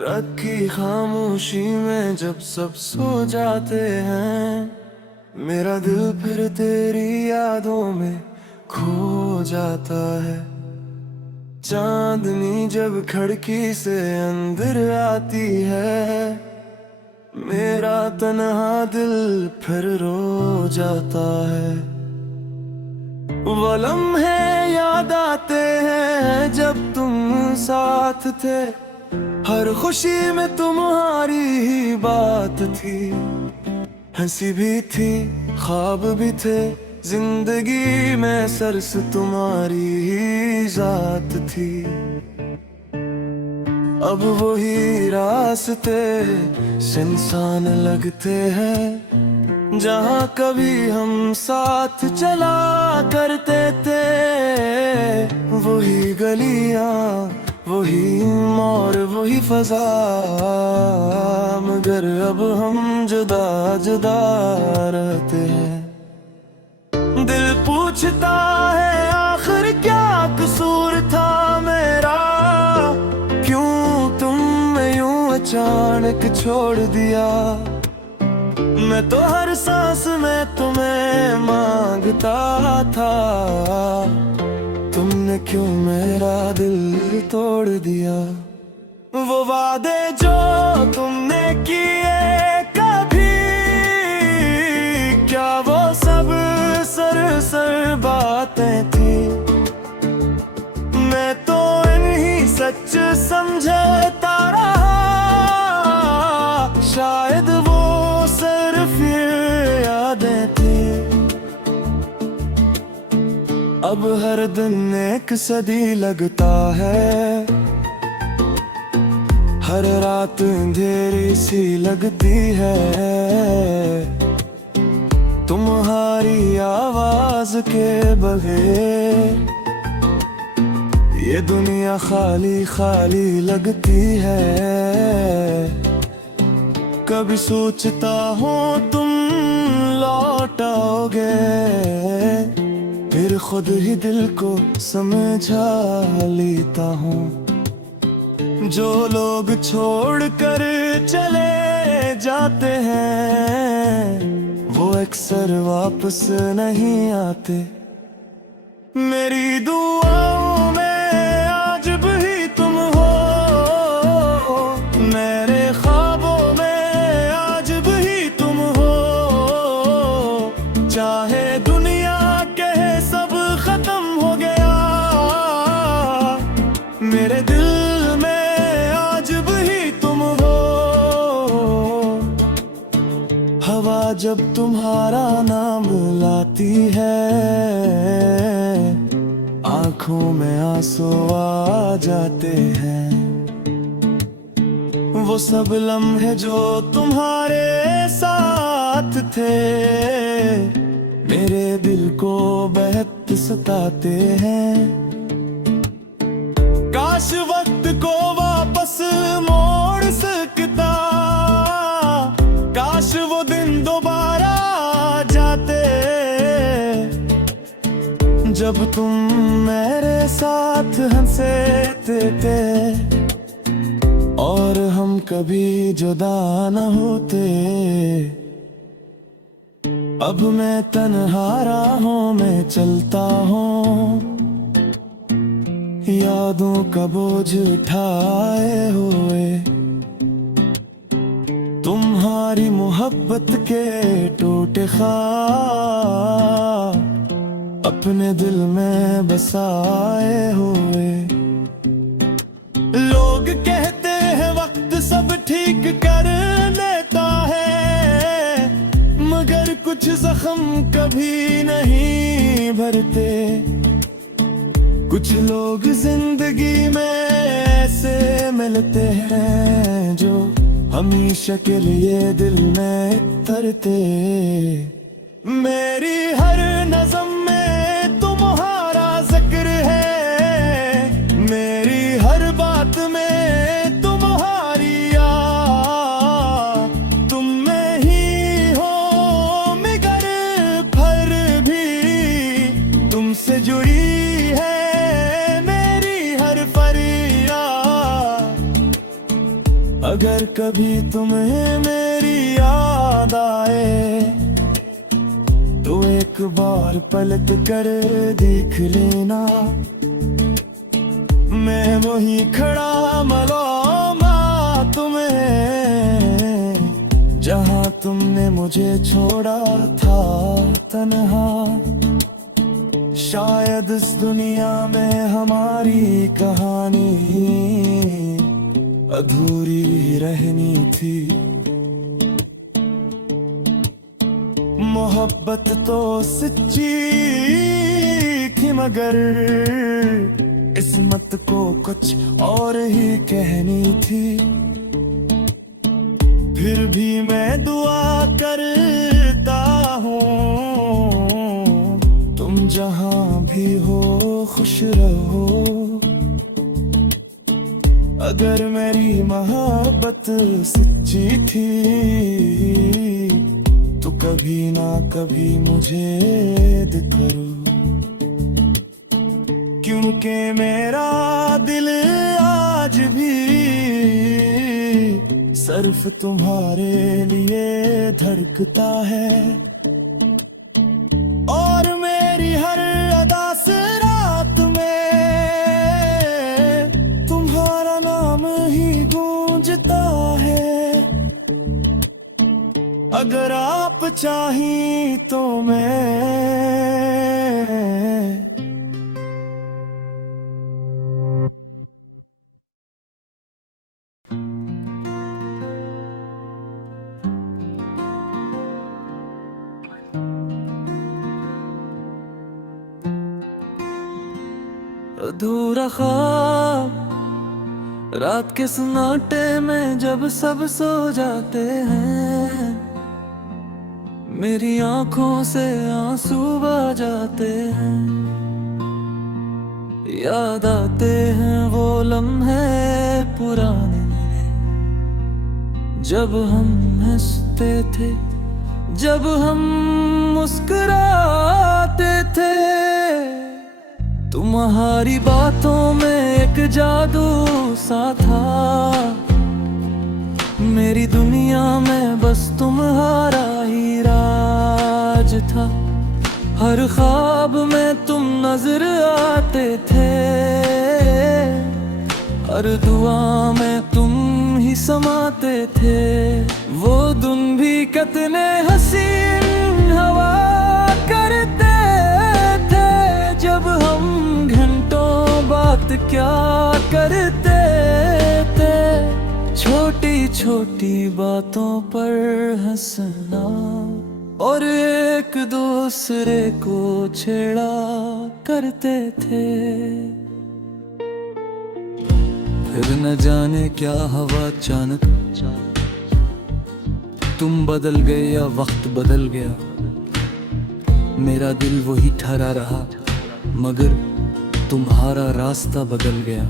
रात की खामोशी में जब सब सो जाते हैं, मेरा दिल फिर तेरी यादों में खो जाता है। चांदनी जब खिड़की से अंदर आती है, मेरा तन्हा दिल फिर रो जाता है। वो लम्हे याद आते हैं जब तुम साथ थे, हर खुशी में तुम्हारी ही बात थी। हंसी भी थी, ख्वाब भी थे, जिंदगी में सरस तुम्हारी ही जात थी। अब वही रास्ते सुनसान लगते हैं, जहाँ कभी हम साथ चला करते थे। वही गलियाँ, वही मोर, वही फजा, मगर अब हम जुदा जुदा रहते हैं। दिल पूछता है आखिर क्या कसूर था मेरा, क्यों तुमने यूं अचानक छोड़ दिया। मैं तो हर सांस में तुम्हें मांगता था, तुमने क्यों मेरा दिल तोड़ दिया। वो वादे जो तुमने किए कभी, क्या वो सब सर बातें थी। मैं तो इन्हीं सच समझता रहा, शायद वो सिर्फ यादें थी। अब हर दिन एक सदी लगता है, हर रात अंधेरी सी लगती है। तुम्हारी आवाज के बगैर ये दुनिया खाली खाली लगती है। कभी सोचता हूँ तुम लौट आओगे, फिर खुद ही दिल को समझा लेता हूँ। जो लोग छोड़ कर चले जाते हैं, वो अक्सर वापस नहीं आते। मेरी दुआओं में आज भी तुम हो, मेरे ख्वाबों में आज भी तुम हो। चाहे दुनिया कहे सब खत्म हो गया, मेरे दिल हवा जब तुम्हारा नाम लाती है, आंखों में आंसू आ जाते हैं। वो सब लम्हे जो तुम्हारे साथ थे, मेरे दिल को बेहद सताते हैं। काश वक्त को वापस मोड़ सकता, काश वो दिन दोबारा आ जाते, जब तुम मेरे साथ हंसते थे और हम कभी जुदा न होते। अब मैं तन्हा राहों में चलता हूँ, यादों का बोझ उठाए हुए। तुम्हारी मोहब्बत के टूटे ख्वाब अपने दिल में बसाए हुए। लोग कहते हैं वक्त सब ठीक कर देता है, मगर कुछ जख्म कभी नहीं भरते। कुछ लोग जिंदगी में ऐसे मिलते हैं, जो हमेशा के लिए दिल में तरते। मेरी हर नज़म में तुम्हारा जिक्र है, मेरी हर बात में तुम्हारी याद। तुम में ही हो मगर फिर भी तुमसे जुड़ी है मेरी हर फरियाद। कभी तुम्हें मेरी याद आए तो एक बार पलट कर देख लेना, मैं वही खड़ा मलूंगा तुम्हें जहां तुमने मुझे छोड़ा था तन्हा। शायद इस दुनिया में हमारी कहानी अधूरी रहनी थी। मोहब्बत तो सच्ची थी मगर किस्मत को कुछ और ही कहनी थी। फिर भी मैं दुआ करता हूँ तुम जहां भी हो खुश रहो। अगर मेरी मोहब्बत सच्ची थी तो कभी ना कभी मुझे याद करो, क्योंकि मेरा दिल आज भी सिर्फ तुम्हारे लिए धड़कता है। और मेरी हर अदा से रात में तुम्हारा नाम ही गूंजता है। अगर आप चाहीं तो मैं अधूरा ख्वाब रात के सन्नाटे में जब सब सो जाते हैं, मेरी आंखों से आंसू बह जाते हैं। याद आते हैं वो लम्हे पुराने जब हम हंसते थे, जब हम मुस्कुराते थे। तुम्हारी बातों में एक जादू सा था, मेरी दुनिया में बस तुम्हारा ही राज था। हर ख्वाब में तुम नजर आते थे, हर दुआ में तुम ही समाते थे। वो दिन भी कितने हसीन हवा करते थे, जब हम घंटों बात क्या करते थे। छोटी छोटी बातों पर हंसना और एक दूसरे को छेड़ा करते थे। फिर न जाने क्या हवा अचानक तुम बदल गए या वक्त बदल गया। मेरा दिल वही ठहरा रहा मगर तुम्हारा रास्ता बदल गया।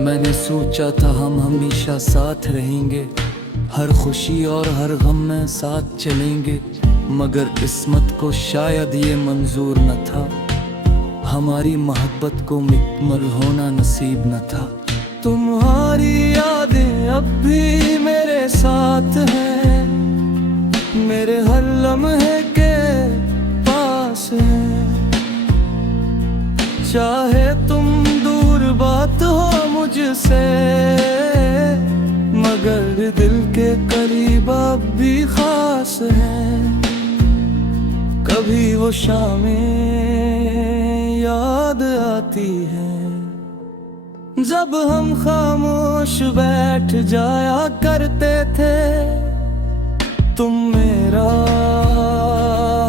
मैंने सोचा था हम हमेशा साथ रहेंगे, हर खुशी और हर गम में साथ चलेंगे, मगर किस्मत को शायद ये मंजूर न था। हमारी मोहब्बत को मुकम्मल होना नसीब न था। तुम्हारी यादें अब भी मेरे साथ हैं, मेरे हर लम्हे के पास हैं। चाहे तुम दूर बात हो मुझसे, मगर दिल के करीब अब भी खास हैं। कभी वो शामें याद आती है जब हम खामोश बैठ जाया करते थे। तुम मेरा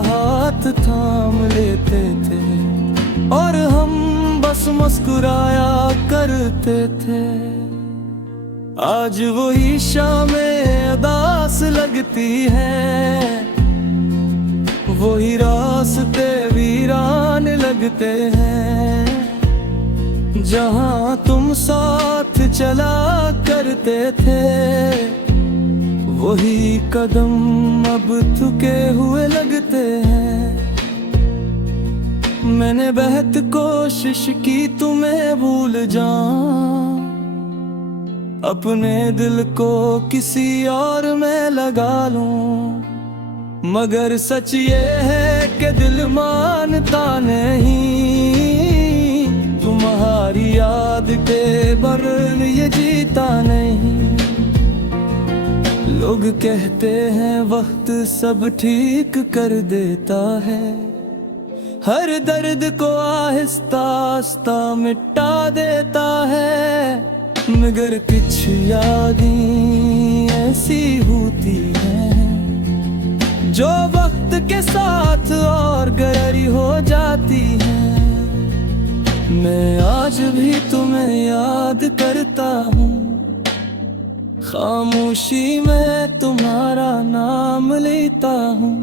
हाथ थाम लेते थे और हम बस मुस्कुराया करते थे। आज वही शामें उदास लगती हैं, वही रास्ते वीरान लगते हैं। जहाँ तुम साथ चला करते थे, वही कदम अब थके हुए लगते हैं। मैंने बहुत कोशिश की तुम्हें भूल जाऊं, अपने दिल को किसी और में लगा लूं, मगर सच ये है कि दिल मानता नहीं। तुम्हारी याद के बगैर ये जीता नहीं। लोग कहते हैं वक्त सब ठीक कर देता है, हर दर्द को आहिस्ता आहिस्ता मिटा देता है, मगर कुछ यादें ऐसी होती हैं जो वक्त के साथ और गहरी हो जाती हैं। मैं आज भी तुम्हें याद करता हूँ, खामोशी में तुम्हारा नाम लेता हूँ।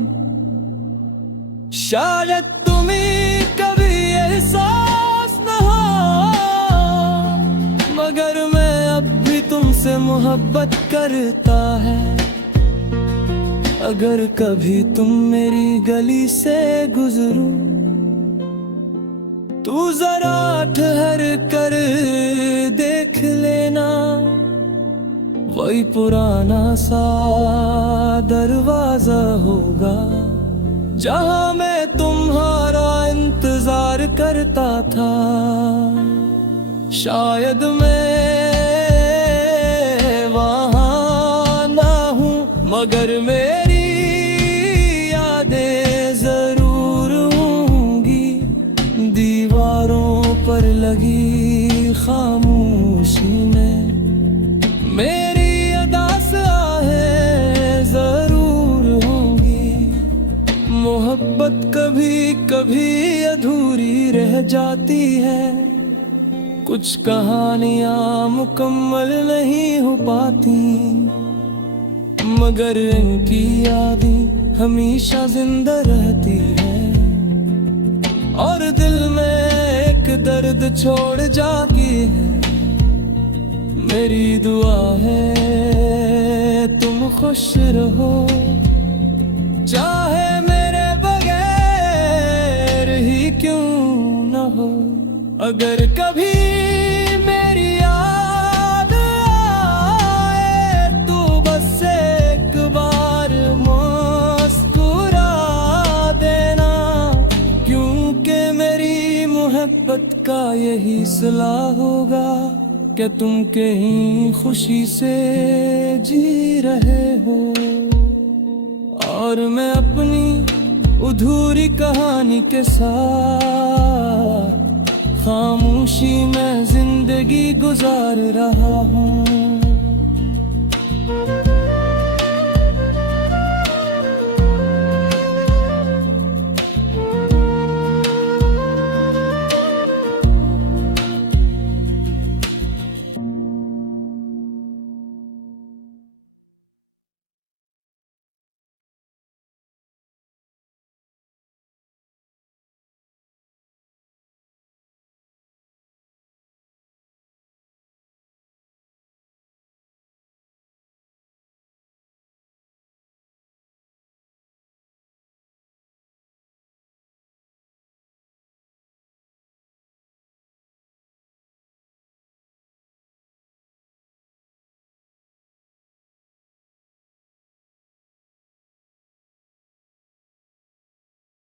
शायद तुम्हें कभी एहसास न हो, मगर मैं अब भी तुमसे मोहब्बत करता है। अगर कभी तुम मेरी गली से गुजरो तू जरा ठहर कर देख लेना, वही पुराना सा दरवाजा होगा जहां मैं तुम्हारा इंतजार करता था। शायद मैं वहां ना हूं, मगर मेरी यादें जरूर होंगी दीवारों पर लगी खामोशी में। मेरी अदास आहें जरूर होंगी, मोहब्बत कभी कभी अधूरी रह जाती है। कुछ कहानियां मुकम्मल नहीं हो पाती, मगर इनकी यादें हमेशा जिंदा रहती है और दिल में एक दर्द छोड़ जाती है। मेरी दुआ है तुम खुश रहो, चाहे मेरे बगैर ही क्यों न हो। अगर कभी मेरी याद आए तो बस एक बार मुस्कुरा देना, क्योंकि मेरी मोहब्बत का यही सिला होगा कि तुम कहीं खुशी से जी रहे हो और मैं अपनी अधूरी कहानी के साथ खामोशी में जिंदगी गुजार रहा हूँ।